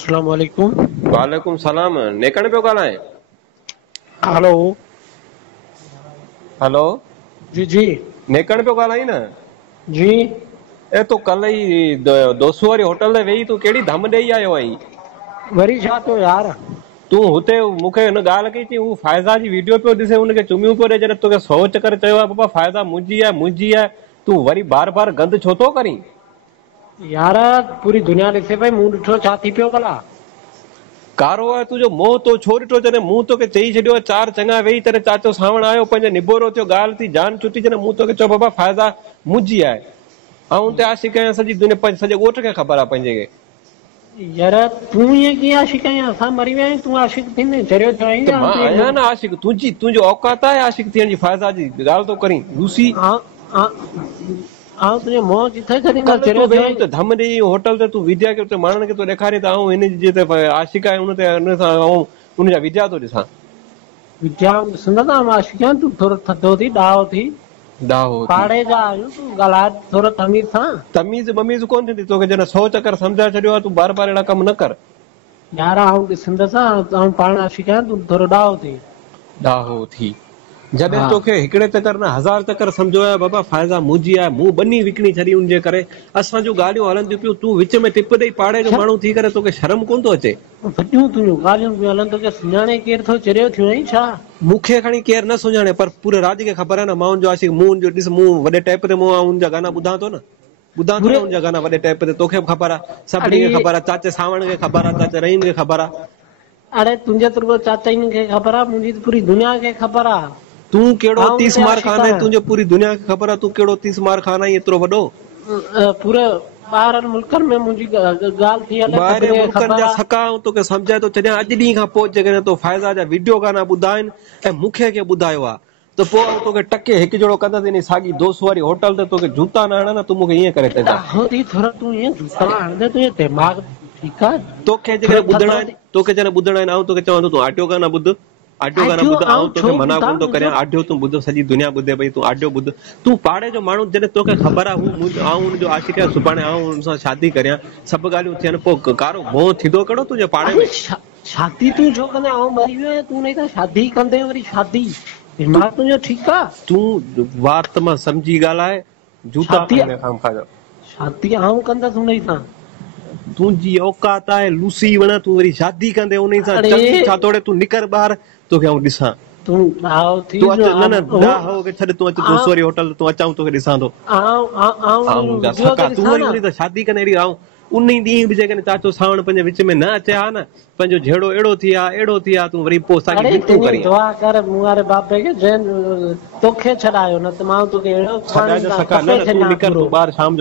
अस्सलाम वालेकुम। वालेकुम सलाम। नेकण पियो ॻाल्हाए? हेलो। हेलो। जी जी नेकण पियो ॻाल्हाई न? जी। ए तूं कल्ह ई दोस्तू वारी होटल ते वेही तूं कहिड़ी धम ॾेई आयो आहीं? वरी छा थियो यार? तूं हुते मूंखे हिन ॻाल्हि कई थी, हू फ़ाइज़ा जी वीडियो पियो ॾिसे, हुनखे चुमियूं पियो ॾे, जॾहिं तोखे 100 चकर चयो आहे बाबा फ़ाइज़ा मुंहिंजी आहे मुंहिंजी आहे, तूं वरी बार बार गंद छो थो करीं? यार पूरी दुनिया ॾिसे पई, मूं ॾिठो छा थी पियो भला? कारो आहे तुंहिंजो मोह, तो छो ॾिठो? जॾहिं मूं तोखे चई छॾियो आहे, चार चङा वेही तॾहिं चाचो सावण आयो, पंहिंजो निबोरो थियो, ॻाल्हि थी, जान छुटी, जॾहिं मूं तोखे चयो बाबा फ़ाइज़ा मुंहिंजी आहे, ऐं ते आशिक़ आहियां सॼी दुनिया, सॼे ॻोठ खे ख़बर आहे पंहिंजे खे। यार तूं ईअं कीअं आशिक़ आहीं? असां मरी विया आहियूं, तूं आशिक़ थींदे चरियो थियो आहीं? त मां आहियां न आशिक़, तुंहिंजी औकात आहे आशिक़ थियण जी? फ़ाइज़ा जी ॻाल्हि थो करीं लूसी? तुंहिंजो मोह किथे छॾींदो? कल्ह तूं चरियो थियो वेही आहीं? त धम ॾेई होटल ते, तूं विझाए के माण्हुनि खे तो ॾेखारीं त हिन जी ते आशिक़ आहे, हुन ते हुन सां हुनजा विझा थो ॾिसां। विद्या ॾिसंदा त मां आशिक़ आहियां? तूं थोरो थधो थी, ॾाहो थी, ॾाहो थी। पाड़े जा आहियूं, तूं ॻाल्हाए थोरो तमीज़ सां। तमीज़ बमीज़ कोन थींदी तोखे, जॾहिं 100 चकर सम्झाए छॾियो आहे, तूं बार बार अहिड़ा कम न कर। यार आऊं ॾिसंदसि, आऊं पाण आशिक़ आहियां, तूं थोरो ॾाहो थी। ॾाहो थी। जॾहिं तोखे हिकिड़े चकर न 1000 चकर सम्झो आहे बाबा फ़ाइज़ा मुंहिंजी आहे, मूं ॿनी विकिणी छॾी, उनजे करे असां जूं ॻाल्हियूं हलंदियूं पियूं, तूं विच में टिप ॾेई पाड़े जो माण्हू थी करे, तोखे शर्म कोन थो अचे? वॾियूं तुंहिंजूं ॻाल्हियूं पियूं हलनि, तोखे सुञाणे केरु थो? चरियो थियो आहीं छा? मूंखे खणी केरु न सुञाणे, पर पूरे राज्य खे ख़बर आहे न, मां हुनजो आशिक़। मूं हुनजो ॾिस, मूं वॾे टैप ते मूं हुनजा गाना ॿुधां थो न, हुनजा गाना वॾे टैप ते, तोखे बि ख़बर आहे, सभिनी खे ख़बर आहे, चाचे सावण खे ख़बर आहे, चाचे रहीम खे ख़बर आहे। अरे तुंहिंजे तुर चाचाईनि खे ख़बर आहे, मुंहिंजी त पूरी दुनिया खे ख़बर आहे। तूं कहिड़ो 30 मार खान आहे, तुंहिंजो पूरी दुनिया खे ख़बर आहे तूं कहिड़ो 30 मार खान आहे, एतिरो वॾो? पूरे ॿाहिरनि मुल्कनि में मुंहिंजी ॻाल्हि थी हले, ॿाहिरि मुल्कनि जा सका तोखे सम्झाए थो छॾियां। अॼु ॾींहं खां पोइ जेकॾहिं तो फ़ाइज़ा जा वीडियो गाना ॿुधाइनि ऐं मूंखे के ॿुधायो आहे, त पोइ तोखे टके हिकु जहिड़ो कंदसि, साॻी दोस्त वारी होटल ते तोखे जूता न हणा न, तूं मूंखे ईअं करे तूं ईअं जूता हणंदे, तुंहिंजो दिमाग़ ठीकु आहे? तोखे जॾहिं ॿुधणा आहिनि, तोखे जॾहिं ॿुधणा आहिनि, आऊं तोखे चवां थो तूं ऑडियो गाना ॿुध, ऑडियो गाना ॿुध, आऊं तोखे मना कोन थो करियां, ऑडियो तूं ॿुध, सॼी दुनिया ॿुधे पई, तूं ऑडियो ॿुध। तूं पाड़े जो माण्हू, जॾहिं तोखे ख़बर आहे आऊं हुनजो आशिक़ आहियां, सुभाणे आऊं हुन सां शादी करियां, सभु ॻाल्हियूं थियनि, पोइ कारो मोह थींदो कहिड़ो तुंहिंजे पाड़े में? शादी तूं छो कंदे? आऊं मरी वियो आहियां, तूं नहीं त शादी कंदे वरी शादी? दिमाग़ तुंहिंजो ठीकु आहे? तूं वात मां सम्झी ॻाल्हाए, जूता शादी आऊं कंदसि हुन सां? तुंहिंजी औकात आहे लूसी वण, तूं वरी शादी कंदे उन सां? चङी छा तोड़े, तूं निकर ॿाहिरि, तोखे आऊं ॾिसां। तूं ॾाहो थी, तूं अच न ॾाहो खे छॾ, तूं अच दोस्त वारी होटल, तूं अचां तोखे ॾिसां थो। तूं वरी उन सां शादी कंदे अहिड़ी आऊं उन ॾींहुं बि जेकॾहिं चाचो सावण पंहिंजे विच में न अचे हा न, पंहिंजो जहिड़ो अहिड़ो थी आहे, तूं वरी पोइ साॻी मिनतूं करीं। दुआ कर मूं वारे बाबे खे, जंहिं तोखे छॾायो, न त मां तोखे अहिड़ो छॾाए सघां न, तूं निकर, तूं ॿाहिरि शाम जो